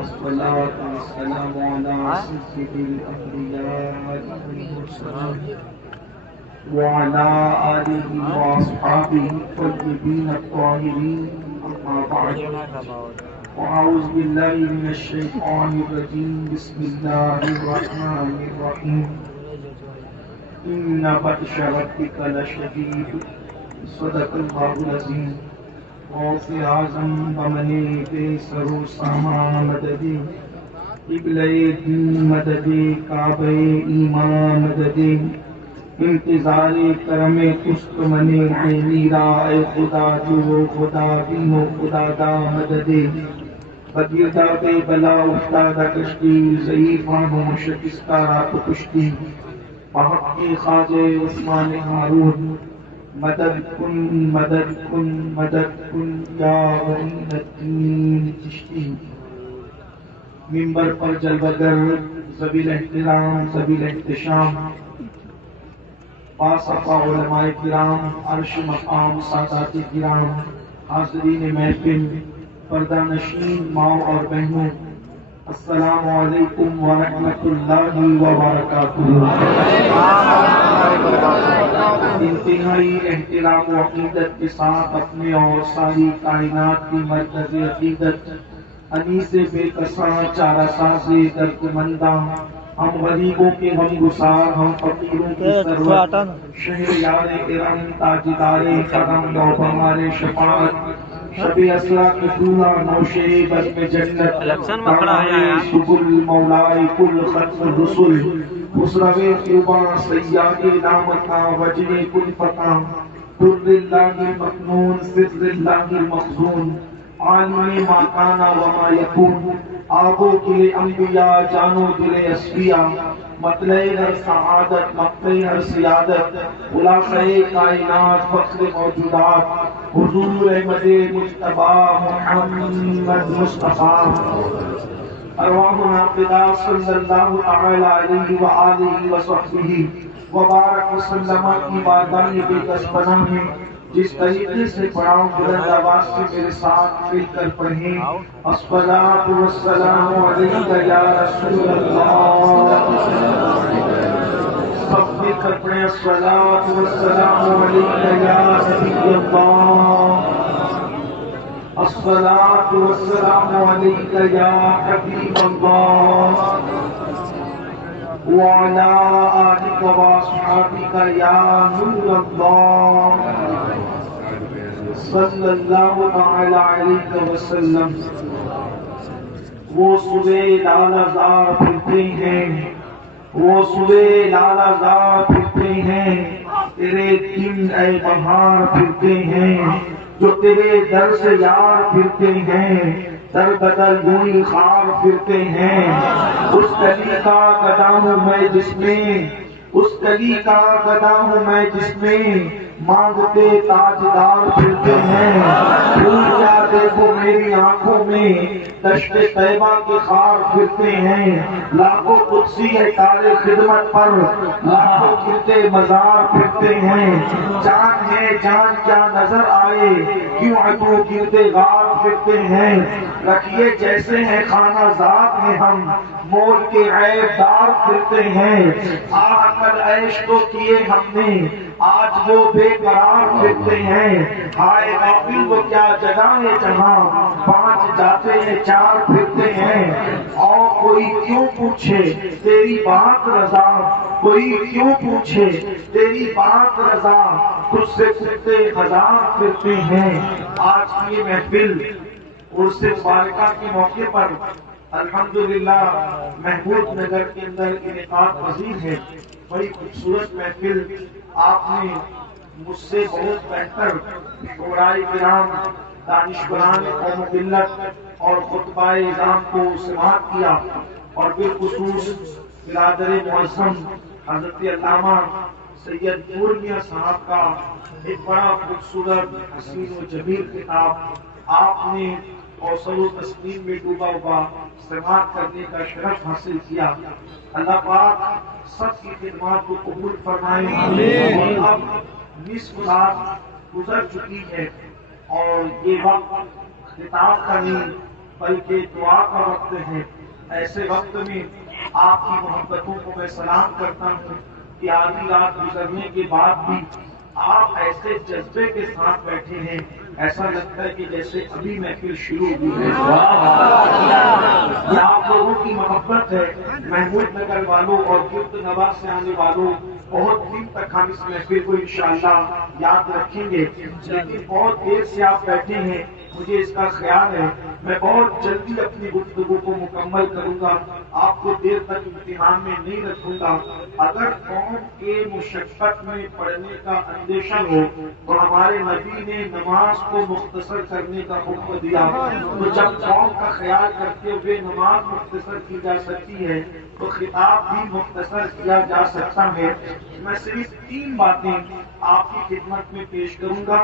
والصلاة والسلام على سيد الأنبياء والمرسلين وعلى آله وأصحابه الطيبين الطاهرين أما بعد وأعوذ بالله من الشيطان الرجيم بسم الله الرحمن الرحيم إن بطش ربك لشديد صدق الله العظيم غوث اعظم بمنے بے سرو سامان مددے قبلہ دین مددے کعبہ ایمان مددے انتظار کرم کست منے میرا اے خدا جو خدا دین و خدا دا مددے بدیدہ بے بلا افتادہ کشتی ضعیفان و شکستہ رات کشتی پاک کے خواجہ عثمان ہارون مدد کن مدد کن مدد کن یا غنی الدین چشتی ممبر پر جلوگر ذوی الاحترام ذوی الاحتشام باصفا علماء کرام عرش مقام سادات کرام حاضرین محفل پردہ نشین ماں اور بہنوں السلام علیکم ورحمۃ اللہ وبرکاتہ۔ انتہائی احترام و عقیدت کے ساتھ اپنے اور ساری کائنات کی مرکز عقیدت انیس بے کساں چارہ ساز درد مندہ ہم غریبوں کے غم گسار ہم فقیروں کی سرورت شہریار ارم تاجدار کرم و ہمارے شفاعت شب اسرا کی پورا نوشے بزم جنت سبل مولائے کل ختم رسول خسرو خوبا سیاد نامتا وجہ کل فتح در اللہ مکنون سر اللہ مخزون عالم ما کانا وما یکون آبو دل انبیاء جانو دل اسفیاء مطلع ہر سعادت مقطع ہر سیادت خلاصہ کائنات فخر موجودات حضور احمد مجتبی محمد مصطفیٰ ارواحنا فدا صلی اللہ تعالی علیہ وآلہ وصحبہ وبارک وسلم کی بارگاہ بے کس پناہ میں جس طریقے سے پڑھاؤں بلند آواز سے میرے ساتھ مل کر پڑھیں الصلاۃ والسلام علیک یا رسول اللہ، سب مل کر پڑھیں الصلاۃ والسلام علیک یا نبی اللہ، الصلاۃ والسلام علیک یا حبیب اللہ وعلى آلك وأصحابك يا نور الله صلی اللہ تعالی علیہ وسلم۔ وہ صبح لالا زار پھرتے ہیں، وہ صبح لالا زار پھرتے ہیں، تیرے دن اے بہار پھرتے ہیں، جو تیرے در سے یار پھرتے ہیں، در بدل گوئی خار پھرتے ہیں۔ اس گلی کا گدا ہوں میں جس میں، اس گلی کا گدا ہوں میں جس میں مانگتے تاجدار پھرتے ہیں۔ بھول کیا دیکھو میری آنکھوں میں دشت طیبہ کے خار پھرتے ہیں، لاکھوں قدسی ہے تارے خدمت پر، لاکھوں گرتے مزار پھرتے ہیں۔ جان ہے جان کیا نظر آئے، کیوں عدو گرتے غار پھرتے ہیں۔ رکھیے جیسے ہیں خانہ ذات میں ہم، مول کے عیب دار پھرتے ہیں۔ آہ کل عیش تو کیے ہم نے، آج وہ بے قرار پھرتے ہیں۔ ہائے غافل وہ کیا جگہ ہے جہاں پانچ جاتے ہیں چار پھرتے ہیں۔ اور کوئی کیوں پوچھے تیری بات رضا، کوئی کیوں پوچھے تیری بات رضا، خود سے کتے ہزار پھرتے ہیں۔ آج کی یہ محفل عرس مبارکہ کے موقع پر الحمدللہ محمود نگر کے اندر انعقاد پذیر ہے۔ بڑی خوبصورت محفل، آپ نے مجھ سے بہت بہتر شعراء کرام، دانشوران قوم و ملت اور خطبہ اعظام کو سماعت کیا، اور بالخصوص برادر معظم حضرت علامہ سید نور میاں صاحب کا ایک بڑا خوبصورت حسین و جمیل خطاب آپ نے اوصل و تسلیم میں ڈوبا ہوا سماعت کرنے کا شرف حاصل کیا۔ اللہ پاک سب کی خدمات کو قبول فرمائے۔ اور اب نصف رات گزر چکی ہے اور یہ وقت خطاب کا نہیں بلکہ دعا کا وقت ہے۔ ایسے وقت میں آپ کی محبتوں کو میں سلام کرتا ہوں کہ آدھی رات گزرنے کے بعد بھی آپ ایسے جذبے کے ساتھ بیٹھے ہیں، ایسا لگتا ہے کہ جیسے ابھی محفل شروع ہوئی ہے۔ یہ آپ لوگوں کی محبت ہے۔ محمود نگر والوں اور گفت نواز سے آنے والوں، بہت دن تک ہم اس محفل کو انشاءاللہ یاد رکھیں گے، لیکن بہت دیر سے آپ بیٹھے ہیں، مجھے اس کا خیال ہے میں بہت جلدی اپنی گفتگو کو مکمل کروں گا، آپ کو دیر تک امتحان میں نہیں رکھوں گا۔ اگر قوم کے مشقت میں پڑھنے کا اندیشہ ہو تو ہمارے نبی نے نماز کو مختصر کرنے کا حکم دیا، تو جب قوم کا خیال کرتے ہوئے نماز مختصر کی جا سکتی ہے تو خطاب بھی مختصر کیا جا سکتا ہے۔ میں صرف 3 باتیں آپ کی خدمت میں پیش کروں گا،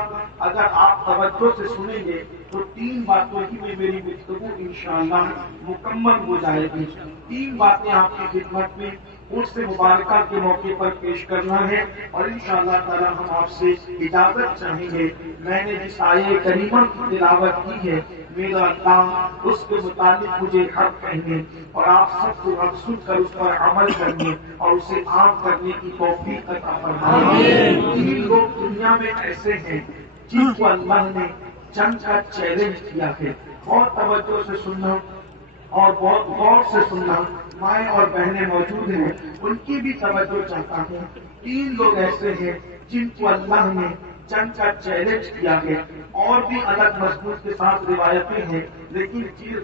اگر آپ توجہ سے سنیں گے تو 3 باتوں ہی میں میری گفتگو انشاءاللہ مکمل ہو جائے گی۔ 3 باتیں آپ کی خدمت میں اس مبارکہ کے موقع پر پیش کرنا ہے، اور انشاءاللہ تعالی ہم آپ سے اجازت چاہیں گے۔ میں نے جس آیے کریمہ کی تلاوت کی ہے، میرا اللہ اس کے متعلق مجھے حق کہنے اور آپ سب کو حق سن کر اس پر عمل کرنے اور اسے عام کرنے کی توفیق عطا فرمائے۔ 3 لوگ دنیا میں ایسے ہیں جن کو اللہ نے جنگ کا چیلنج کیا ہے، بہت توجہ سے سننا اور بہت غور سے سننا، مائیں اور بہنیں موجود ہیں ان کی بھی توجہ چاہتا ہوں۔ 3 لوگ ایسے ہیں جن کو اللہ نے جنگ کا چیلنج کیا ہے، اور بھی الگ مضمون کے ساتھ روایتیں ہیں، لیکن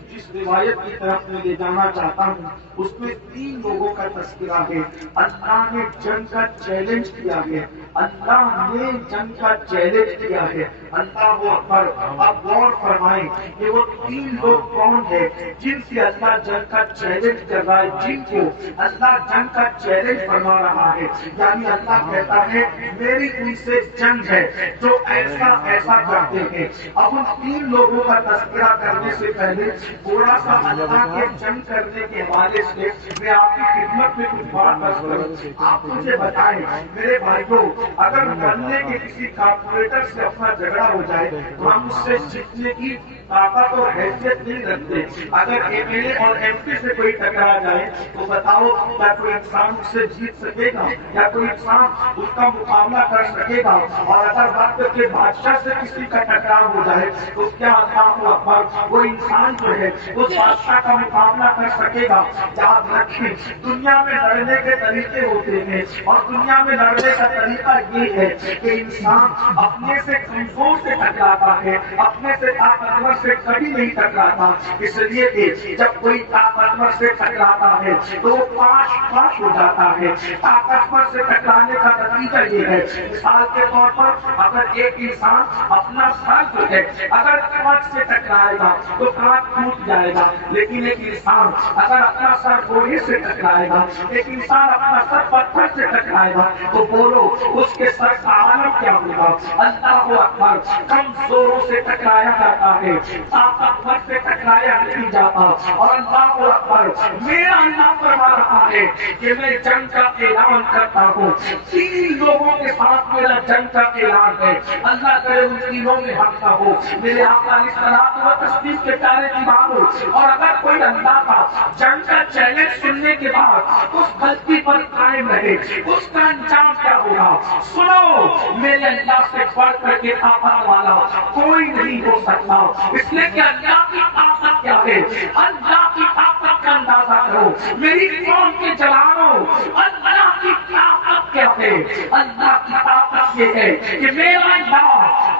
جس روایت کی طرف میں لے جانا چاہتا ہوں اس میں 3 لوگوں کا تذکرہ ہے۔ اللہ نے جنگ کا چیلنج کیا ہے، اللہ نے جنگ کا چیلنج کیا ہے۔ اللہ اکبر! اب غور فرمائیں کہ وہ 3 لوگ کون ہیں جن سے اللہ جنگ کا چیلنج کر رہا ہے، جن کو اللہ جنگ کا چیلنج فرما رہا ہے، یعنی اللہ کہتا ہے میری ان سے جنگ ہے جو ایسا ایسا کرتے ہیں۔ اب ان 3 لوگوں کا تذکرہ کرنے سے پہلے تھوڑا سا اللہ کے جنگ کرنے کے حوالے سے میں آپ کی خدمت میں کچھ بات عرض کروں۔ آپ مجھے بتائیں میرے بھائیوں، اگر بننے کے کسی کارپوریٹر سے اپنا جھگڑا ہو جائے تو ہم اس سے جیتنے کی طاقت اور حیثیت نہیں رکھتے۔ اگر MLA اور MP سے کوئی ٹکرا جائے تو بتاؤ کیا کوئی انسان اس سے جیت سکے گا یا کوئی انسان اس کا مقابلہ کر سکے گا؟ اور اگر وقت کے بادشاہ سے کسی کا ٹکراؤ ہو جائے تو کیا اللہ اکبر وہ انسان جو ہے اس بادشاہ کا مقابلہ کر سکے گا؟ یاد رکھیں دنیا میں لڑنے کے طریقے ہوتے ہیں، اور دنیا میں لڑنے کا طریقہ یہ ہے کہ انسان اپنے سے کمزور سے ٹکراتا ہے، اپنے سے طاقتور سے کبھی نہیں ٹکراتا۔ اس لیے کہ جب کوئی طاقتور سے ٹکراتا ہے تو وہ پاش ہو جاتا ہے۔ طاقتور سے ٹکرانے کا نتیجہ یہ ہے، مثال کے طور پر اگر ایک انسان اپنا سر جو ہے اگر کانچ سے ٹکرائے گا تو کانچ ٹوٹ جائے گا، لیکن ایک انسان اگر اپنا سر گولی سے ٹکرائے گا، ایک انسان اپنا سر پتھر سے ٹکرائے گا تو بولو اس کے سر کا عالم کیا ہوگا؟ اللہ اکبر! کمزوروں سے ٹکرایا جاتا ہے، طاقتور سے ٹکرایا نہیں جاتا۔ اور اللہ اکبر! میرا اللہ فرما رہا ہے کہ میں جنگ کا اعلان کرتا ہوں، 3 لوگوں کے ساتھ میرا جنگ کا اعلان ہے۔ اللہ کرے ان تینوں میں حق نہ ہو۔ میرے آقا علیہ الصلوۃ والتسلیم کے پیارے دیوانوں، اور اگر کوئی اللہ کا جنگ کا چیلنج سننے کے بعد اس غلطی پر قائم رہے اس کا انجام کیا ہوگا؟ سنو، میرے اللہ سے بڑھ کر کے طاقت والا کوئی نہیں ہو سکتا، اس لیے کہ اللہ کی طاقت کیا ہے؟ اللہ کی طاقت کا اندازہ کرو میری قوم کے جوانوں، اللہ کی طاقت کیا ہے؟ اللہ کی طاقت یہ ہے کہ میرا اللہ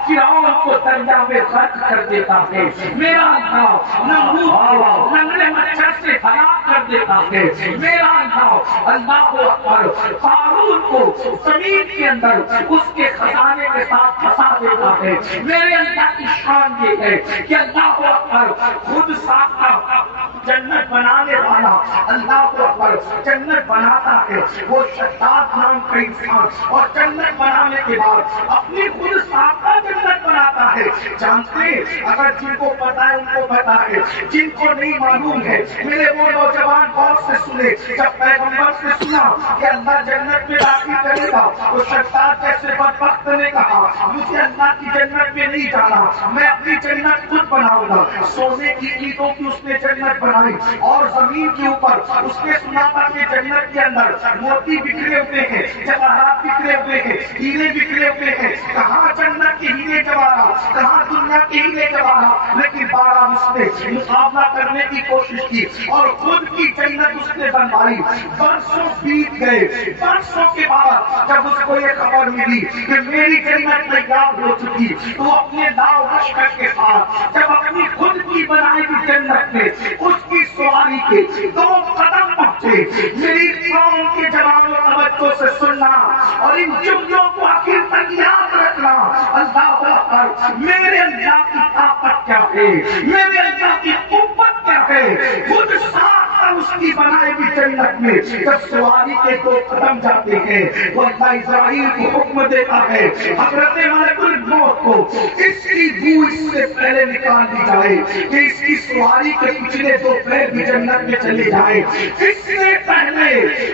فرعون کو دریا میں غرق کر دیتا ہے، میرا اللہ نمرود کو لنگڑے مچھر سے ہلاک کر دیتا ہے، میرا اللہ اکبر قارون کو زمین کے اندر اس کے خزانے کے ساتھ پھنسا دیتا ہے۔ میرے اللہ کی شان یہ ہے کہ اللہ اکبر خود ساختہ جنت بنانے والا اللہ اکبر جنت بناتا ہے، وہ شداد نام کا انسان، اور جنت بنانے کے بعد اپنی خود ساختہ جنت بناتا ہے۔ جانتے اگر جن کو پتا ہے ان کو پتا ہے، جن کو نہیں معلوم ہے میرے وہ نوجوان غور سے سنے، جب پیغمبر سے سنا کہ اللہ جنت میں داخل کرے گا، وہ شداد جیسے بدبخت نے کہا مجھے اللہ کی جنت میں نہیں جانا، میں اپنی جنت خود بناؤں گا۔ سونے کی اینٹوں کی اس نے جنت بنائی، اور زمین کے اوپر اس نے سنا تھا کہ جنت کے اندر موتی بکھرے ہوئے ہیں، جواہرات بکھرے ہوئے ہیں، ہیرے بکھرے ہوئے ہیں، کہاں جنت کے ہیرے جواہرات، کہاں دنیا کے ہیرے جواہرات، لیکن بارہ اس نے مقابلہ کرنے کی کوشش کی اور خود کی جنت اس نے بنوائی۔ برسوں بیت گئے، برسوں کے بعد جب اس کو یہ خبر ملی کہ میری جنت تیار ہو چکی، تو اپنے لاؤ لشکر کے ساتھ جب اپنی خود کی بنائی ہوئی جنت میں اس کی سواری کے 2 قدم پہنچے، میری قوم کے جوانوں توجہ سے سننا اور ان جملوں کو آخر تک یاد رکھنا۔ اللہ اکبر، میرے اللہ کی طاقت کیا ہے، میرے اللہ کی قوت کیا ہے، خود ساتھ اس کی بنائی ہوئی جنت میں جب سواری کے 2 قدم جاتے ہیں، وہ اللہ اسرائیل کو حکم دیتا ہے حضرت ملک الموت کو اس کی بو اس سے پہلے نکال دی جائے کہ اس کی سواری کے پچھلے 2 پیر بھی جنت میں چلے جائیں، اس سے پہلے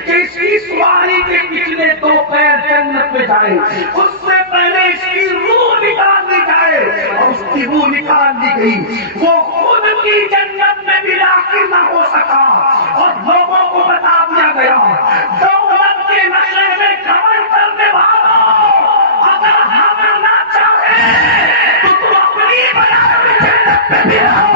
کہ اس کی سواری کے پچھلے 2 پیر جنت میں جائیں، اس سے پہلے اس کی روح نکال دی جائے، اور اس کی روح نکال دی گئی، وہ خود کی جنت میں بھی داخل نہ ہو سکا، اور لوگوں کو بتا دیا گیا دولت کے نشے میں گھمنڈ کرنے والوں، اگر ہم نہ چاہیں تو تم اپنی بنائی ہوئی جنت میں بھی اللہ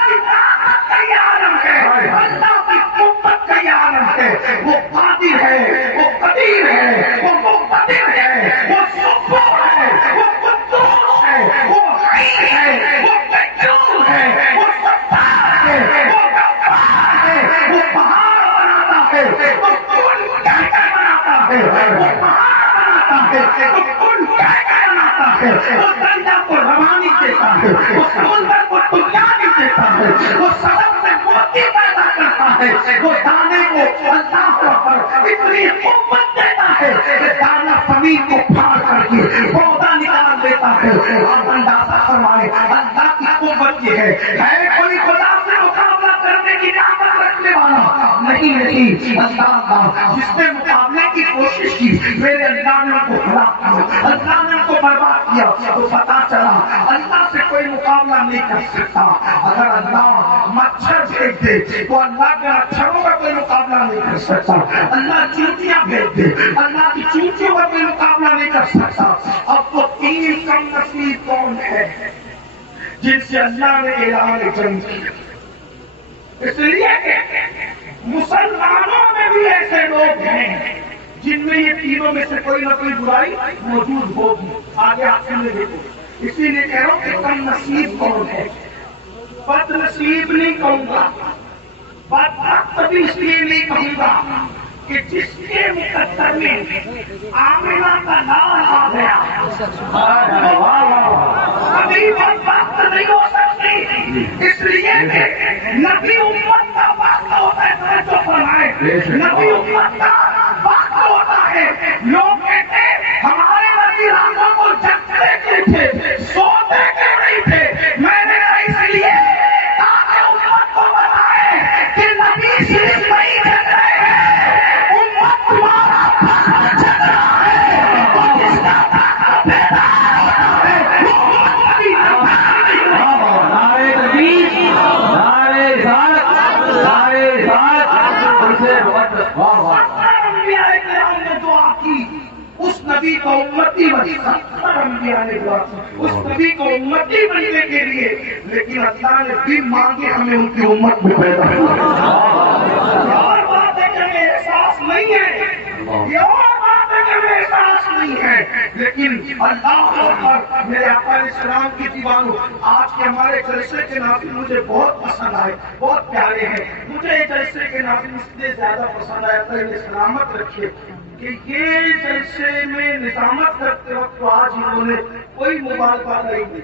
کی طاقت کا یہ عالم ہے، اللہ کی قوت کا یہ عالم ہے، وہ قادر ہے، وہ قدیر ہے، وہ مقتدر ہے، وہ صبور ہے، وہ قدوس ہے، وہ حی ہے، وہ قیوم ہے، وہ ستار ہے، وہ غفار ہے، وہ پہاڑ بناتا ہے تو کن کہہ کر بناتا ہے، وہ پہاڑ بناتا ہے تو کن کہہ کر بناتا ہے، وہ دریا کو روانی دیتا ہے، وہ سمندر کو طغیانی دیتا ہے، وہ سڑک میں موتی پیدا کرتا ہے، وہ دانے کو اللہ پر اتنی قوت دیتا ہے کہ دانا زمین کو پھاڑ کر کے پودا نکال دیتا ہے۔ آپ اندازہ فرمائیں اللہ کی قوت یہ ہے کوئی خدا سے مقابلہ کرنے کی طاقت رکھنے والا نہیں، اللہ جس نے مقابلے کی کوشش کی میرے اللہ نے ان کو ہلاک کیا، اللہ نے ان کو برباد کیا، تو پتا چلا اللہ سے کوئی مقابلہ نہیں کر سکتا۔ اگر اللہ مچھر بھیج دے تو اللہ کے مچھروں کا کوئی مقابلہ نہیں کر سکتا، اللہ چونٹیاں بھیج دے اللہ کی چونٹیوں کا کوئی مقابلہ نہیں کر سکتا۔ اب وہ 3 کم نصیب کون ہے جن سے اللہ نے اعلان جنگ کیا؟ اس لیے کہ مسلمانوں میں بھی ایسے لوگ ہیں جن میں یہ تینوں میں سے کوئی نہ کوئی برائی موجود ہوگی، آگے آپ سن دیکھو۔ اسی لیے کہہ رہا ہوں کہ کم نصیب کون ہے، بد نصیب نہیں کہوں گا، بدبخت بھی اس لیے نہیں کہوں گا کہ جس کے مقدر میں آمنہ کا نام آ گیا کبھی بدبخت نہیں ہو سکتی، اس لیے کہ نبی امت کا وقت ہوتا ہے، توجہ فرمائے، نبی امت کا وقت ہوتا ہے، لوگ کہتے ہیں ہمارے نبی راتوں کو جگتے کیوں تھے، سوتے کیوں نہیں تھے، میں نے اس لیے تاکہ امت کو بتائے کہ نبی صرف نہیں جگ رہے ہیں، امت تمہارا وقت جگ رہا ہے، اور جس کا طاقت پیدا ہوتا ہے وہ امت کی اس نبی کو امتی بننا، اس نبی کو امتی بننے کے لیے، لیکن اللہ نے دن مانگے ہمیں ان کی امت میں پیدا کیا۔ اور بات ہے کہ ہمیں احساس نہیں ہے، یہ اور بات ہے کہ ہمیں احساس نہیں ہے، لیکن اللہ اکبر، میرے آقا علیہ السلام کی دیوانوں، آج کے ہمارے جلسے کے ناظرین مجھے بہت پسند آئے، بہت پیارے ہیں۔ مجھے جلسے کے ناظرین اس لیے زیادہ پسند آیا تھا، انہیں سلامت رکھیے کہ یہ جلسے میں نظامت کرتے وقت تو آج انہوں نے کوئی مبالغہ نہیں دی،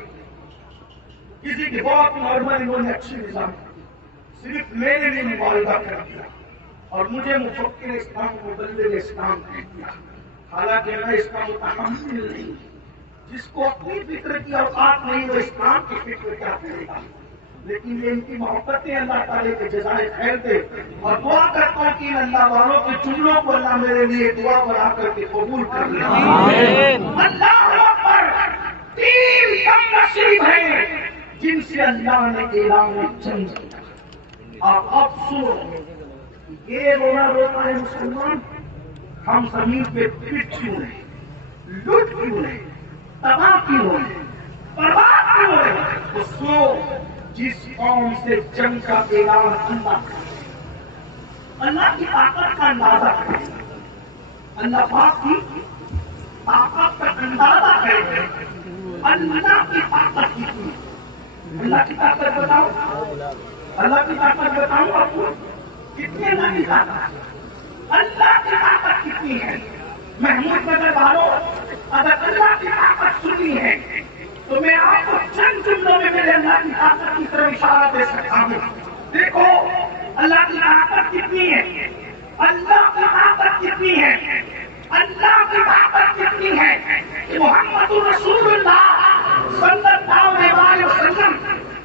کسی کی بہت نارمل انہوں نے اچھی نظام صرف میرے لیے مبالغہ کر دیا اور مجھے مفکر اسلام مبلغ اسلام کہہ دیا، حالانکہ میں اس کا متحمل نہیں۔ جس کو اپنی فکر کی اوقات نہیں وہ اسلام کی فکر کیا کرے گا؟ لیکن یہ ان کی محبتیں اللہ تعالیٰ کے جزائے خیر دے، اور دعا کرتا ہوں کہ ان اللہ والوں کے جملوں کو اللہ میرے لیے دعا بنا کر کے قبول کر لے۔ اللہ اکبر! 3 کم نصیب ہیں جن سے اللہ نے اعلان جنگ کیا۔ اب سنو، یہ رونا روتا ہے مسلمان، ہم زمین پہ پٹ کیوں ہیں، لٹ کیوں ہیں، تباہ کیوں ہیں، برباد کیوں ہیں؟ تو سنو، جس قوم سے جنگ کا اعلان اللہ کی طاقت کا اندازہ کرے، اللہ پاک کی طاقت کا اندازہ کرے، اللہ کی طاقت کتنی؟ اللہ کی طاقت بتاؤ، اللہ کی طاقت بتاؤں آپ کو کتنی؟ اللہ کی طاقت، اللہ کی طاقت کتنی ہے؟ محمود نگر والوں، اگر اللہ کی طاقت سنی ہے تو میں آپ کو چند جملوں میں میرے اللہ کی طاقت کی طرف اشارہ دے سکتا ہوں۔ دیکھو اللہ کی طاقت کتنی ہے، اللہ کی طاقت کتنی ہے، اللہ کی طاقت کتنی ہے کہ محمد رسول اللہ صلی اللہ علیہ وسلم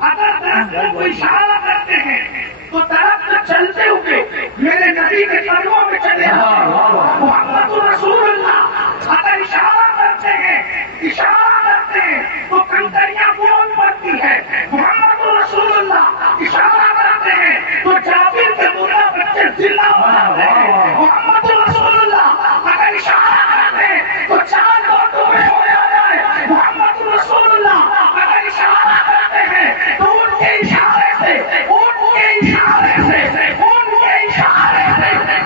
اگر درختوں کو اشارہ کرتے ہیں تو درخت چلتے ہوئے میرے نبی کے قدموں میں چلے آتے ہیں۔ محمد رسول اللہ اگر اشارہ کرتے ہیں تو کنکریاں بول پڑتی ہے۔ محمد رسول اللہ اشارہ کرتے ہیں تو جابر کے مردہ بچے زندہ ہو جاتے ہیں۔ محمد رسول اللہ اگر اشارہ کرتے ہیں تو 4 لوگ ٹکڑے ہو جاتے ہیں۔ محمد رسول اللہ اگر اشارہ کرتے ہیں تو ان کے اشارے سے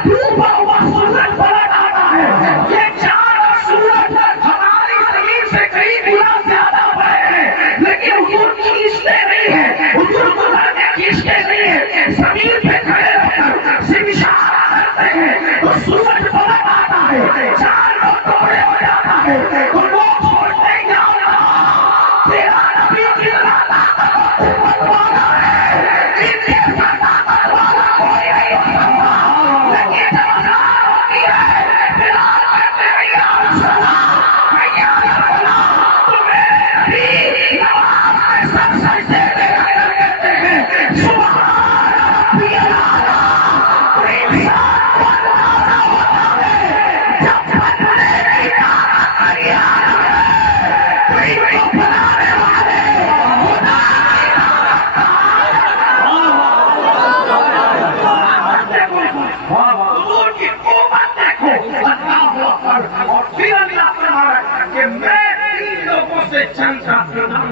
ڈوبا ہوا سورج پلٹ آتا ہے۔ یہ 4 سورج ہماری زمین سے کئی گنا زیادہ بڑے ہیں، لیکن حضور کھینچتے نہیں ہیں، حضور گزرنے کھینچتے نہیں ہیں، زمین پہ کھڑے رہ کر صرف اشارہ کرتے ہیں تو سورج پلٹ آتا ہے، 4 لوگ ٹکڑے ہو جاتا ہے۔ تو لوگ سوچتے ہیں کیا ہوگا؟ تیرا نبی کتنا طاقتور والا ہے، ان جیسا طاقت والا کوئی نہیں ہوتا، لیکن جب اذان ہوتی ہے بلال کہتے ہیں یا رسول اللہ، یا رسول اللہ، تو میرے نبی نماز میں سب سجدے میں رہ کر کہتے ہیں سبحان ربی الاعلیٰ۔ تو انسان کو اندازہ ہوتا ہے جب بندے نے اشارہ کیا ہے تو ان کو بنانے والے خدا حضور کی قوت دیکھو، اللہ اکبر۔ اور پھر اللہ فرما رہا ہے کہ میں 3 لوگوں سے جنگ کا اعلان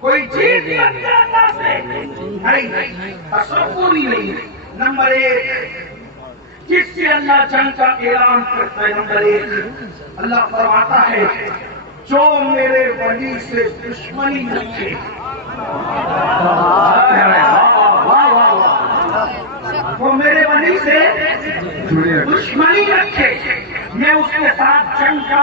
کوئی چیز نہیں اللہ سے نہیں، تصور ہی نہیں۔ نمبر 1 جس سے اللہ جنگ کا اعلان کرتا ہے، نمبر 1 اللہ فرماتا ہے جو میرے ولی سے دشمنی رکھے، وہ میرے ولی سے دشمنی رکھے میں اس کے ساتھ جنگ کا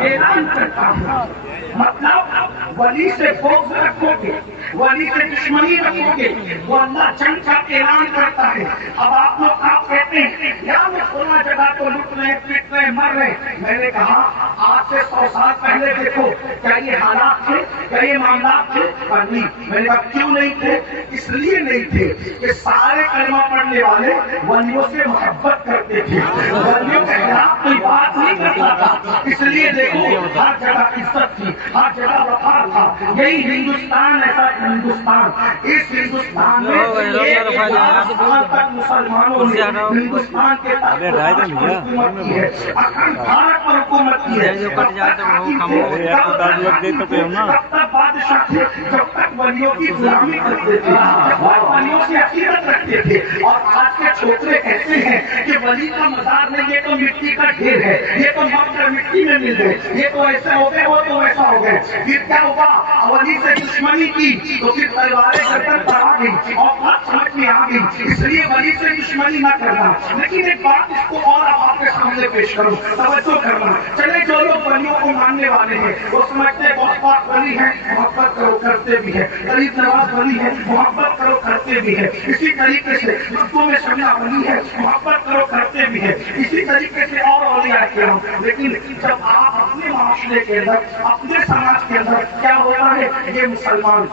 اعلان کرتا ہوں۔ مطلب ولی سے بغض رکھو گے، ولی سے دشمنی رکھو گے، وہ اللہ جنگ کا اعلان کرتا ہے۔ اب آپ لوگ آپ کہتے ہیں یا وہ فلاں جگہ تو لٹ رہے پٹ رہے مر رہے، میں نے کہا آج سے 100 سال پہلے دیکھو کیا یہ حالات تھے، کیا یہ معاملات تھے؟ نہیں۔ میں نے کہا کیوں نہیں تھے؟ اس لیے نہیں تھے کہ سارے کلمہ پڑھنے والے ولیوں سے محبت کرتے تھے، ولیوں کے خلاف کوئی بات نہیں کرتا تھا، اس لیے دیکھو ہر جگہ عزت تھی، ہر جگہ وقار تھا۔ یہی ہندوستان ایسا ہندوستان، اس ہندوستان میں 1000 سال تک مسلمانوں نے ہندوستان کے حکومت کی ہے، اکھنڈ بھارت پر حکومت کی ہے۔ تب تک بادشاہ تھے، جب تک ولی ولیوں کی غلامی کرتے تھے، ولیوں سے عقیدت رکھتے تھے. اور آج کے چھوکرے کہتے ہیں کہ ولی کا مزار نہیں، یہ تو مٹی کا ڈھیر ہے، یہ تو مر کر مٹی میں مل گئے، یہ تو ایسا ہو گئے، وہ تو ایسا ہو گئے. پھر کیا ہوا؟ ولی سے دشمنی کی تو پھر تلواریں گردن پر آ گئی اور بات سمجھ میں آ گئی. اس لیے ولی سے دشمنی نہ کرنا. لیکن ایک بات اس کو اور آپ کے سامنے پیش کروں، توجہ کرنا. چلے جو لوگ ولیوں کو ماننے والے ہیں وہ سمجھتے بہت بات ولی ہے، محبت کرو کرتے بھی ہے، غریب نواز ولی ہے، محبت کرو کرتے بھی ہے. اسی طریقے سے اردو میں شملہ ولی ہے، محبت کرو کرتے بھی ہے. اسی طریقے سے اور اولیاء کرام. لیکن جب آپ اپنے معاشرے کے اندر، اپنے سماج کے اندر کیا ہوتا ہے، یہ مسلمان،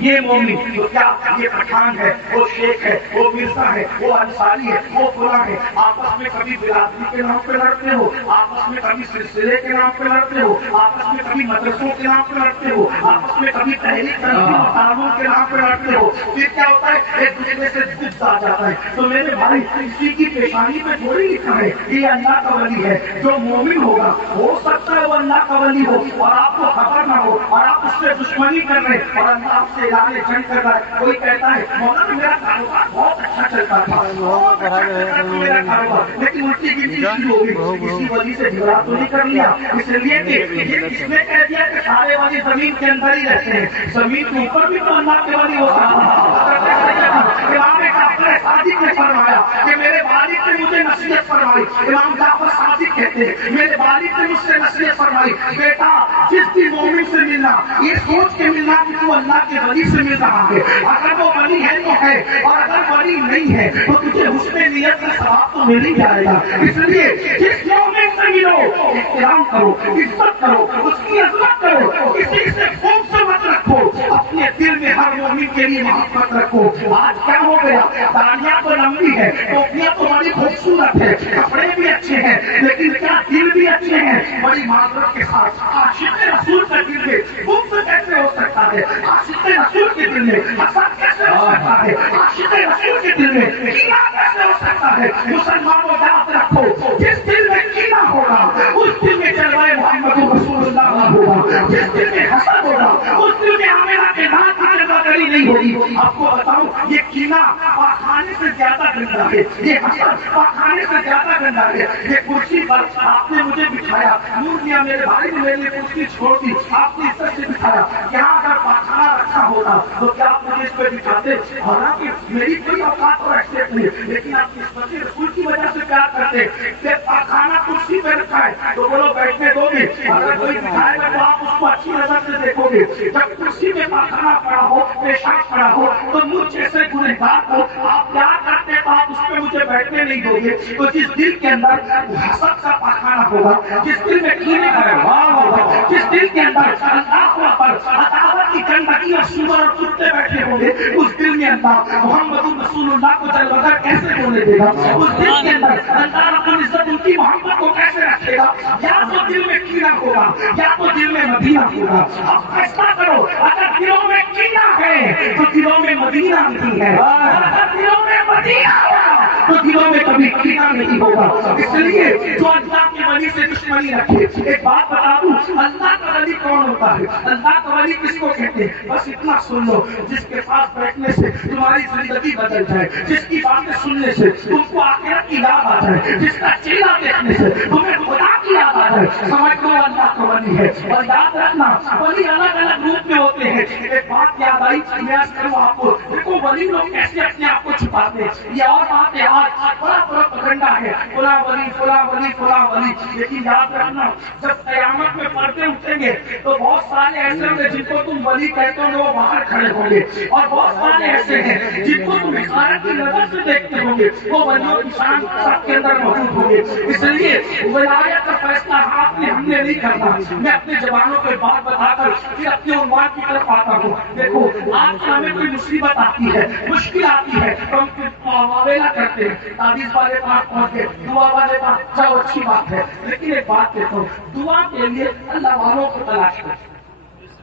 یہ مومن، تو کیا یہ پٹھان ہے، وہ شیخ ہے، وہ مرزا ہے، وہ انصاری ہے، وہ فلاں ہے. آپس میں کبھی برادری کے نام پہ لڑتے ہو، آپس میں کبھی سلسلے کے نام پہ لڑتے ہو، آپس میں کبھی مدرسوں کے نام پہ لڑتے ہو، آپس میں کبھی پہلی تنظیم اور تعاون کے نام پہ لڑتے ہو. پھر کیا ہوتا ہے، ایک دوسرے سے ضد آ جاتا ہے. تو میرے بھائی، کسی کی پیشانی پہ تھوڑی لکھا ہے یہ اللہ کا ولی ہے. جو مومن ہوگا ہو سکتا ہے وہ اللہ کا ولی ہو اور آپ کو خبر نہ ہو اور آپ اس سے دشمنی کر رہے اور اللہ آپ سے اعلان جنگ کر رہا ہے. کوئی کہتا ہے مولانا میرا کاروبار بہت اچھا چلتا تھا، بہت اچھا چلتا تھا میرا کاروبار، لیکن الٹی گنتی شروع ہو گئی. کسی ولی سے جھگڑا تو نہیں کر لیا؟ اس لیے کہ یہ کس نے کہہ دیا کہ سارے ولی زمین کے اندر ہی رہتے ہیں؟ زمین کے اوپر بھی تو اللہ کے ولی ہو سکتے ہیں. امام جعفر صادق نے فرمایا کہ میرے والد نے مجھے نصیحت فرمائی. امام جعفر صادق کہتے ہیں میرے والد نے مجھ سے نصیحت فرمائی، بیٹا جس بھی مومن سے ملنا یہ سوچ کے ملنا کہ تو اللہ کے ولی سے مل رہا ہے. اگر وہ ولی ہے تو ہے، اور اگر ولی نہیں ہے تو تجھے حسن نیت کا ثواب تو مل ہی جائے گا. اس لیے جس مومن سے ملو احترام کرو، عزت کرو، اس کی عظمت کرو، کسی سے خوف سے مت رکھو، اپنے دل میں ہر مومن کے لیے محبت رکھو. آج کیا ہو گیا، داڑیاں تو لمبی ہے، ٹوپیاں تو بڑی خوبصورت ہے، کپڑے بھی اچھے ہیں، لیکن کیا دل بھی اچھے ہیں؟ بڑی معذرت کے ساتھ عاشق رسول کا دل میں خوف کیسے ہو سکتا ہے؟ عاشق رسول کے دل میں حسد کیسے ہو سکتا ہے؟ عاشق رسول کے دل میں کینہ کیسے ہو سکتا ہے؟ مسلمانوں یاد رکھو، جس دل میں کینہ ہوگا اس دل میں جلوہ محمد رسول اللہ نہ ہوگا. جس دل میں حسد ہوگا اس دل میں آمنہ کے نام کی جلوہ نہیں ہوگی. آپ کو بتاؤں یہ کینہ پاخانے سے زیادہ گندا ہے، یہ حسد پاخانے سے زیادہ گندا ہے. یہ کرسی پر آپ نے مجھے بٹھایا، نور میاں میرے بھائی نے میرے لیے کرسی چھوڑ دی، آپ نے عزت سے بٹھایا. یہاں اگر پاخانہ رکھا ہوتا تو کیا آپ مجھے اس پہ بٹھاتے؟ حالانکہ میری کوئی اوقات اور حیثیت نہیں، لیکن آپ نسبت رسول کی وجہ سے پیار کرتے کہ پاخانہ کرسی پہ رکھا ہے تو بولو بیٹھنے دو گے. اگر کوئی بٹھائے گا تو آپ اس کو اچھی نظر سے دیکھو گے. جب کرسی میں پاخانہ پڑا ہو، پیشاب پڑا ہو تو مجھ جیسے گنہگار کو آپ پیار کرتے تو آپ اس پہ مجھے بیٹھنے نہیں دو گے. تو جس دل کے اندر حسد کا پاخانہ ہوگا، جس دل میں کینے کا وہاں ہوگا، جس دل کے اندر اللہ پر عداوت کی گندگی اور سور اور کتے بیٹھے ہوں گے، اس دل میں اللہ محمد رسول اللہ کو جلوگر کیسے ہونے دے گا؟ اس دل کے اندر اللہ رب العزت ان کی محبت کو کیسے رکھے گا؟ یا تو دل میں کینہ ہوگا یا تو دل میں مدینہ ہوگا. اب فیصلہ کرو، اگر دلوں میں کینہ ہے تو دلوں میں مدینہ نہیں ہے، اور اگر دلوں میں مدینہ ہوگا تو دلوں میں کبھی کینہ نہیں ہوگا. اس لیے جو اللہ کے ولی سے دشمنی رکھے، ایک بات بتا دوں، اللہ کا ولی کون ہوتا ہے؟ اللہ کا ولی کس کو کہتے ہیں؟ بس اتنا سن لو، جس کے پاس بیٹھنے سے تمہاری زندگی بدل جائے، جس کی باتیں سننے سے تم کو آخرت کی یاد آ جائے، جس کا چہرہ دیکھنے سے تمہیں خدا کی یاد آ جائے، سمجھ لو اللہ کا ولی ہے. اور یاد رکھنا ولی الگ الگ روپ میں ہوتے ہیں. ایک بات یاد آئی، میں عرض کروں آپ کو، دیکھو ولی لوگ کیسے اپنے آپ کو چھپاتے ہیں. یہ اور بات ہے، آج بڑا بڑا پگنڈا ہے، فلاں ولی فلاں ولی فلاں ولی. لیکن یاد رکھنا جب قیامت میں پردے اٹھیں گے تو بہت سارے ایسے ہوں گے جن کو تم ولی کہتے ہو وہ باہر کھڑے ہوں گے، اور بہت سارے ایسے ہیں جن کو تم حقارت کی نظر سے دیکھتے ہوں گے، وہ ولیوں کی شان سب کے اندر موجود ہوں گے. اس لیے ولایت کا فیصلہ ہاتھ میں ہم نے نہیں کرنا. میں اپنے جوانوں کو بات بتا کر پھر اپنے عنوان کی طرف آتا ہوں. دیکھو آج ہمیں کوئی مصیبت آتی ہے، مشکل آتی ہے تو ہم معاوضہ کرتے ہیں، تعویذ والے پاس پہنچ گئے، دعا والے پاس جاؤ، اچھی بات ہے. لیکن ایک بات کہتا ہوں، دعا کے لیے اللہ والوں کو تلاش کریں،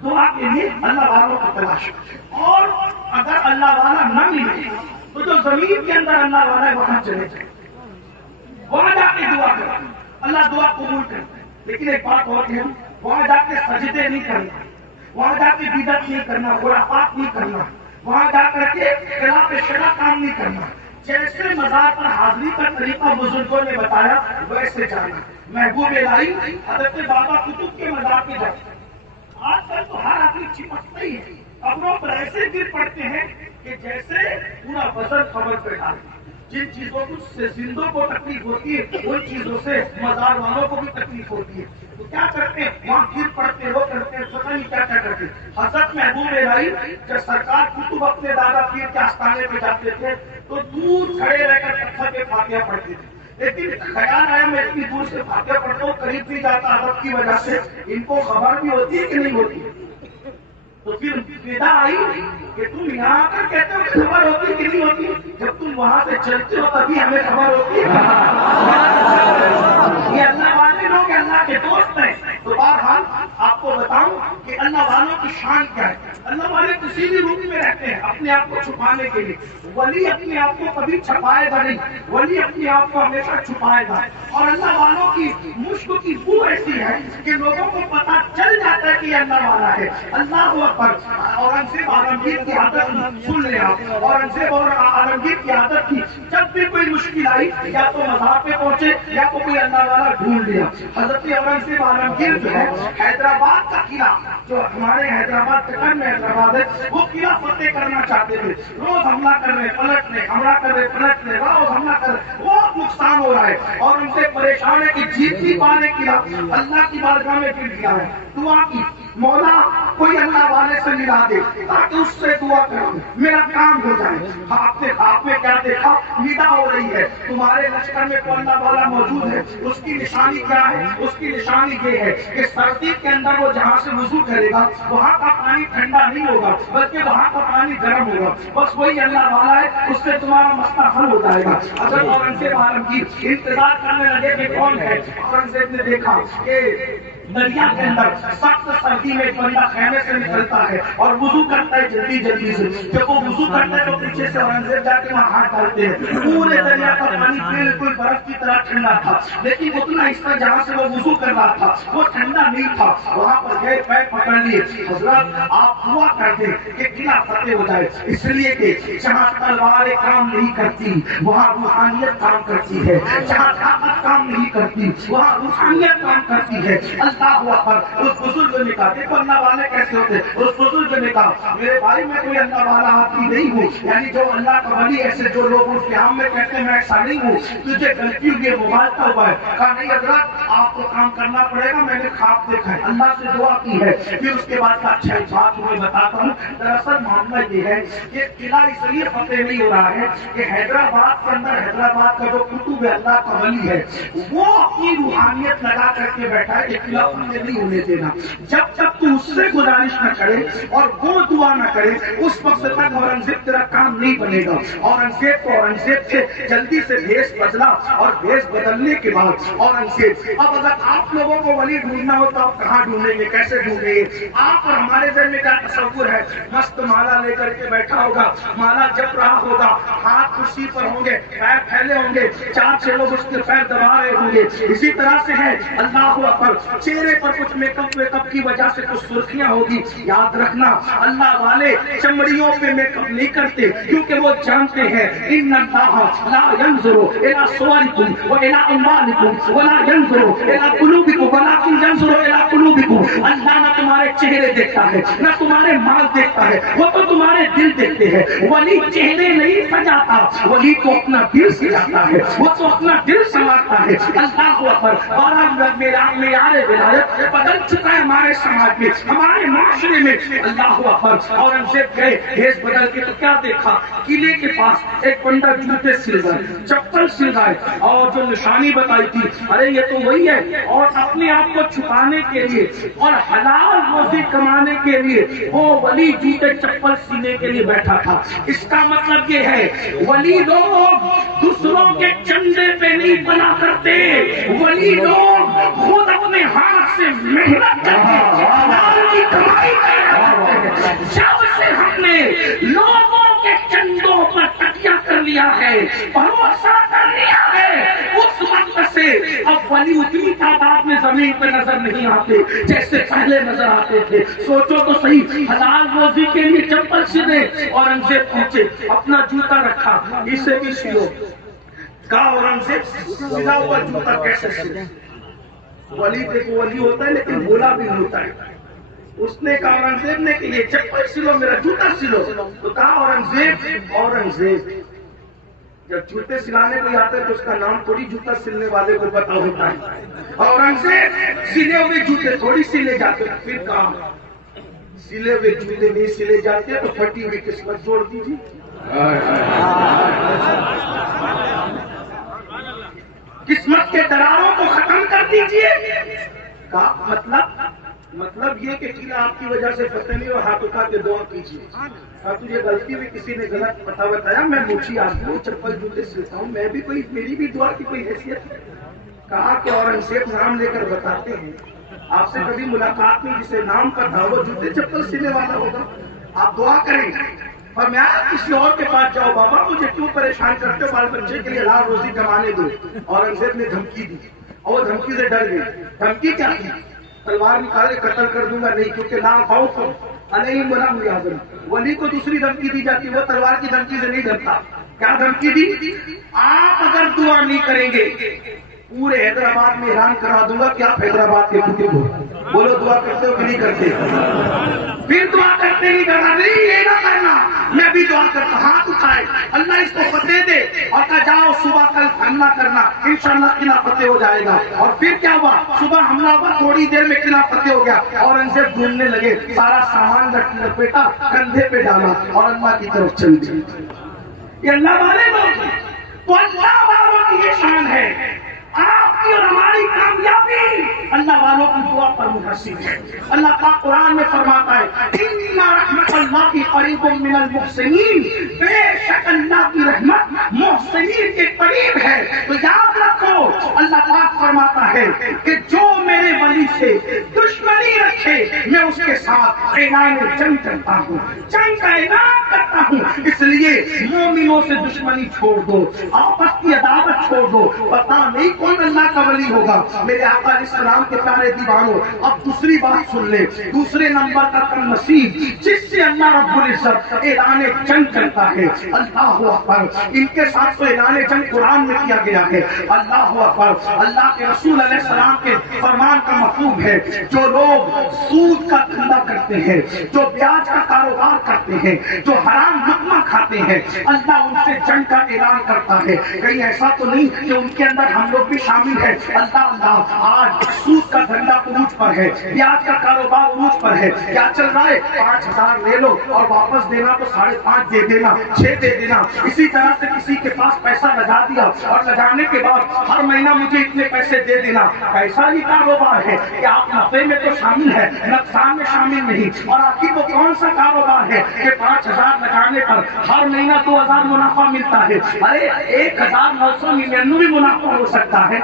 دعا کے لیے اللہ والوں کو تلاش کریں. اور اگر اللہ والا نہ ملے تو جو زمین کے اندر اللہ والا ہے وہاں چلے جائیں، وہاں جا کے دعا کریں، اللہ دعا قبول کرے. لیکن ایک بات اور ہے، وہاں جا کے سجدے نہیں کرنا. وہاں جا کے بدعت نہیں کرنا، خرافات نہیں کرنا، وہاں جا کر کے خلاف شرع کام نہیں کرنا. جیسے مزار پر حاضری کا طریقہ بزرگوں نے بتایا ویسے جانا. محبوب الہی حضرت بابا قطب کے مزار پہ جاتے. آج کل تو ہر آدمی چپکتا ہی ہے، قبروں پر ایسے گر پڑتے ہیں کہ جیسے پورا وزن قبر پہ ڈالتے. جن چیزوں سے زندوں کو تکلیف ہوتی ہے ان چیزوں سے مزار والوں کو بھی تکلیف ہوتی ہے. تو کیا کرتے ہیں؟ وہاں گر پڑتے، وہ کرتے ہیں، پتہ نہیں کیا کیا کرتے. حضرت محبوب الہی جب سرکار قطب اپنے دادا پیر کے آستانے پہ جاتے تھے تو دور کھڑے رہ کر پتھر پہ فاتحہ پڑھتے تھے. لیکن خیال آیا میں اتنی دور سے فاتحہ پڑھتا ہوں، قریب بھی جاتا ادب کی وجہ سے، ان کو خبر بھی ہوتی ہے کہ نہیں ہوتی. تو پھر ندا آئی کہ تم یہاں آ کر کہتے ہو کہ خبر ہوتی کہ نہیں ہوتی، جب تم وہاں سے چلتے ہو تبھی ہمیں خبر ہوتی ہے. یہ اللہ والے لوگ اللہ کے دوست ہیں. تو بہرحال آپ کو بتاؤں کہ اللہ والوں کی شان کیا ہے. اللہ والے کسی بھی روپ میں رہتے ہیں اپنے آپ کو چھپانے کے لیے. ولی اپنے آپ کو کبھی چھپائے گا نہیں، ولی اپنے آپ کو ہمیشہ چھپائے گا. اور اللہ والوں کی مشک کی بو ایسی ہے کہ لوگوں کو پتا چل جاتا ہے کہ یہ اللہ والا ہے. اللہ اکبر. اورنگزیب عالمگیر کی عادت سن لیں آپ. اورنگزیب اور عالمگیر کی عادت تھی جب بھی کوئی مشکل آئی یا تو مزار پہ پہنچے یا تو کوئی اللہ والا ڈھونڈ لیا. حضرت اورنگزیب عالمگیر جو ہے حیدرآباد کا قلعہ جو ہمارے حیدرآباد ٹکن میں حیدرآباد ہے وہ قلعہ فتح کرنا چاہتے تھے. روز حملہ کر رہے پلٹ رہے، حملہ کر رہے پلٹ رہے، روز حملہ کر رہے، بہت نقصان ہو رہا ہے. اور ان سے پریشان ہے کہ جیت نہیں پانے قلعہ. اللہ کی بارگاہ میں گر گیا ہے. دعا کی مولا کوئی اللہ والے سے ملا دے تاکہ اس سے دعا کروں میرا کام ہو جائے. آپ نے کیا دیکھا؟ ندا ہو رہی ہے تمہارے لشکر میں کوئی اللہ والا موجود ہے. اس کی نشانی کیا ہے؟ اس کی نشانی یہ ہے کہ سردی کے اندر وہ جہاں سے وضو کرے گا وہاں کا پانی ٹھنڈا نہیں ہوگا بلکہ وہاں کا پانی گرم ہوگا. بس وہی اللہ والا ہے، اس سے تمہارا مسئلہ حل ہو جائے گا. اگر اورنگزیب عالمگیر انتظار کرنے لگے کہ کون ہے، اورنگزیب نے دیکھا کہ دریا کے اندر سخت سردی میں ایک بندہ خیمے سے نکلتا ہے اور وضو کرتا ہے جلدی جلدی سے. جب وہ وضو کرتا ہے تو پیچھے سے اورنگزیب جا کے وہاں ہاتھ ڈالتے ہیں. پورے دریا کا پانی بالکل برف کی طرح ٹھنڈا تھا لیکن اتنا حصہ جہاں سے وہ وضو کر رہا تھا وہ ٹھنڈا نہیں تھا. وہاں پر گئے پیر پکڑ لیے. حضرت آپ دعا کر دیں کہ قلعہ فتح ہو جائے، اس لیے کہ جہاں تلواریں کام نہیں کرتی وہاں روحانیت کام کرتی ہے، جہاں طاقت کام نہیں کرتی وہاں روحانیت کام کرتی ہے. اللہ اکبر. اس بزرگ نے کہا دیکھو اللہ والے کیسے ہوتے. اس بزرگ نے کہا میرے بھائی میں کوئی اللہ والا آدمی نہیں ہوں، یعنی جو اللہ کا ولی ایسے جو لوگ اس کے ہم میں کہتے ہیں میں ایسا نہیں ہوں، تجھے غلطی ہوئی مغالطہ ہوا ہے. کہا نہیں حضرت آپ کو کام کرنا پڑے گا، میں نے خواب دیکھا ہے، اللہ سے دعا کی ہے. پھر اس کے بعد کا اچھا ایک بات تمہیں بتاتا ہوں. دراصل معاملہ یہ ہے کہ قلعہ اس لیے فتح نہیں ہو رہا ہے کہ حیدرآباد کے اندر حیدرآباد کا جو قطب اللہ کا ولی ہے وہ اپنی روحانیت لگا کر کے بیٹھا ہے کہ قلعہ فتح نہیں ہونے دینا. جب تک تو اس سے گزارش نہ کرے اور وہ دعا نہ کرے اس وقت تک اورنگزیب تیرا کام نہیں بنے گا. اورنگزیب سے جلدی سے بھیس بدلا اور بھیس بدلنے کے بعد اورنگزیب اب اگر آپ لوگوں کو ولی ڈھونڈنا ہو تو آپ کہاں ڈھونڈیں گے، کیسے ڈھونڈیں گے؟ آپ اور ہمارے ذہن میں کیا تصور ہے؟ مست مالا لے کر کے بیٹھا ہوگا، مالا جپ رہا ہوگا، ہاتھ کرسی پر ہوں گے، پیر پھیلے ہوں گے، 4-6 لوگ اس کے پیر دبا رہے ہوں گے. اسی طرح سے ہے اللہ اکبر. چہرے پر کچھ میک اپ کی وجہ سے کچھ سرخیاں ہوگی. یاد رکھنا اللہ والے چمڑیوں پہ میک اپ نہیں کرتے کیونکہ وہ جانتے ہیں ان اللہ لا ينظر الى صوركم والى اموالكم ولا ينظر الى قلوبكم ولكن ينظر الى قلوبكم. اللہ نہ تمہارے چہرے دیکھتا ہے نہ تمہارے مال دیکھتا ہے، وہ تو تمہارے دل دیکھتے ہیں. ولی چہرے نہیں سجاتا، ولی تو اپنا دل سجاتا ہے، وہ تو اپنا دل سنوارتا ہے. اللہ اکبر. اور معیار ولایت بدل چکا ہے ہمارے سماج میں، ہمارے معاشرے میں. اللہ اکبر. اورنگزیب گئے بھیس بدل کے تو کیا دیکھا؟ قلعے کے پاس ایک بندہ جوتے سل گئے، چپل سل گئے اور جو نشانی بتائی تھی ارے یہ تو وہی ہے. اور اپنے آپ کو چھپانے کے لیے اور حلال روزی کمانے کے لیے وہ ولی جوتے چپل سینے کے لیے بیٹھا تھا. اس کا مطلب یہ ہے ولی لوگ دوسروں کے چندے پہ نہیں بنا کرتے، ولی لوگ خود اپنے ہاتھ سے محنت کرتے حلال کی کمائی کرتے. جب سے ہم نے لوگوں کے چندوں پر تکیہ کر لیا ہے، بھروسہ کر لیا ہے، اس وقت سے سے اب ولی اتنی تعداد میں زمین پہ نظر نہیں آتے جیسے پہلے نظر آتے تھے. سوچو تو صحیح, حلال روزی کے لیے چپل سلے, اورنگزیب پہنچے, اپنا جوتا رکھا, اسے بھی سلو. کہا اورنگزیب سلا ہوا جوتا کیسے سلے؟ ولی دیکھو ولی ہوتا ہے لیکن بولا بھی ہوتا ہے. اس نے کہا اورنگزیب نے کہ یہ چپل سلو, میرا جوتا سلو. تو کہا اورنگزیب جب جوتے سلانے کو آتا ہے تو اس کا نام تھوڑی جوتا سلنے والے کو پتا ہوتا ہے. اورنگزیب سلے ہوئے جوتے تھوڑی سلے جاتے. پھر کہا سلے ہوئے جوتے نہیں سلے جاتے تو پھٹی ہوئی قسمت جوڑ دیجیے. قسمت کے دراروں کو ختم کر دیجیے. مطلب یہ کہ آپ کی وجہ سے فتح نہیں اور ہاتھ اٹھا کے دعا کیجیے. تجھے غلطی ہوئی, کسی نے غلط پتہ بتایا, میں موچی آدمی ہوں, چپل جوتے سلتا ہوں, میں بھی کوئی, میری بھی دعا کی کوئی حیثیت ہے. کہا کہ اورنگزیب نام لے کر بتاتے ہیں آپ سے کبھی ملاقات نہیں, جسے نام کا تھا وہ جوتے چپل سلنے والا ہوگا. آپ دعا کریں اور میں کسی اور کے پاس جاؤ, بابا مجھے کیوں پریشان کرتے ہو, بال بچے کے لیے حلال روزی کمانے دو. اورنگزیب نے دھمکی دی اور وہ دھمکی سے ڈر گئی. دھمکی کیا تھی؟ تلوار نکالے قتل کر دوں گا, نہیں, کیونکہ لا خوف علیہم ولا هم يحزنون. ولی کو دوسری دھمکی دی جاتی, وہ تلوار کی دھمکی سے نہیں ڈرتا. کیا دھمکی دی؟ آپ اگر دعا نہیں کریں گے پورے حیدرآباد میں اعلان کرا دوں گا کہ آپ حیدرآباد کے کتے ہو. بولو دعا کرتے ہو کہ نہیں کرتے؟ پھر دعا کرتے نہیں کرنا, نہیں یہ نہ کرنا, میں بھی دعا کرتا. ہاتھ اٹھائے, اللہ اس کو فتح دے, اور کہا جاؤ صبح کل حملہ کرنا, انشاءاللہ قلعہ فتح ہو جائے گا. اور پھر کیا ہوا؟ صبح حملہ ہوا, تھوڑی دیر میں قلعہ فتح ہو گیا. اورنگزیب ڈھونڈنے لگے, سارا سامان لپیٹا, کندھے پہ ڈالا اور اللہ کی طرف چل دی. یہ اللہ والے لوگ ہیں, تو اللہ والوں کی یہ شان ہے. آپ کی اور ہماری کامیابی اللہ والوں کی دعا پر منحصر ہے. اللہ کا قرآن میں فرماتا ہے ان رحمت اللہ کی قریب من المحسنین, بے شک اللہ کی رحمت محسنین کے قریب ہے. تو یاد رکھو, اللہ پاک فرماتا ہے کہ جو میرے ولی سے دشمنی رکھے میں اس کے ساتھ اعلان جنگ کرتا ہوں, جنگ کا اعلان کرتا ہوں. اس لیے مومنوں سے دشمنی چھوڑ دو, آپس کی عداوت چھوڑ دو. پتا نہیں کون اللہ کا ولی ہوگا. میرے آقا علیہ السلام کے پیارے دیوانوں, اب دوسری بات سن لے. دوسرے نمبر کا کم نصیب جس سے اللہ رب العزت اعلان جنگ کرتا ہے. اللہ اکبر, ان کے ساتھ تو اعلان جنگ قرآن میں کیا گیا ہے. اللہ اکبر, اللہ کے رسول علیہ السلام کے فرمان کا مفہوم ہے جو لوگ سود کا دھندا کرتے ہیں, جو بیاج کا کاروبار کرتے ہیں, جو حرام لقمہ کھاتے ہیں, اللہ ان سے جنگ کا اعلان کرتا ہے. کہیں ایسا تو نہیں کہ ان کے اندر ہم لوگ بھی شامل ہیں. اللہ آج سود کا دھندا عروج پر ہے, بیاج کا کاروبار عروج پر ہے. کیا چل رہا ہے؟ 5,000 لے لو اور واپس دینا تو 5.5 دے دینا, 6 دے دینا. اسی طرح سے کسی کے پاس پیسہ لگا دیا اور لگانے کے بعد ہر مہینہ مجھے اتنے پیسے دے دینا. ایسا ہی کاروبار ہے کہ آپ نفے میں تو شامل ہے, نقصان میں شامل نہیں. اور آپ کی وہ کون سا کاروبار ہے کہ 5,000 لگانے پر ہر مہینہ 2,000 منافع ملتا ہے؟ ارے 1,999 منافع ہو سکتا ہے.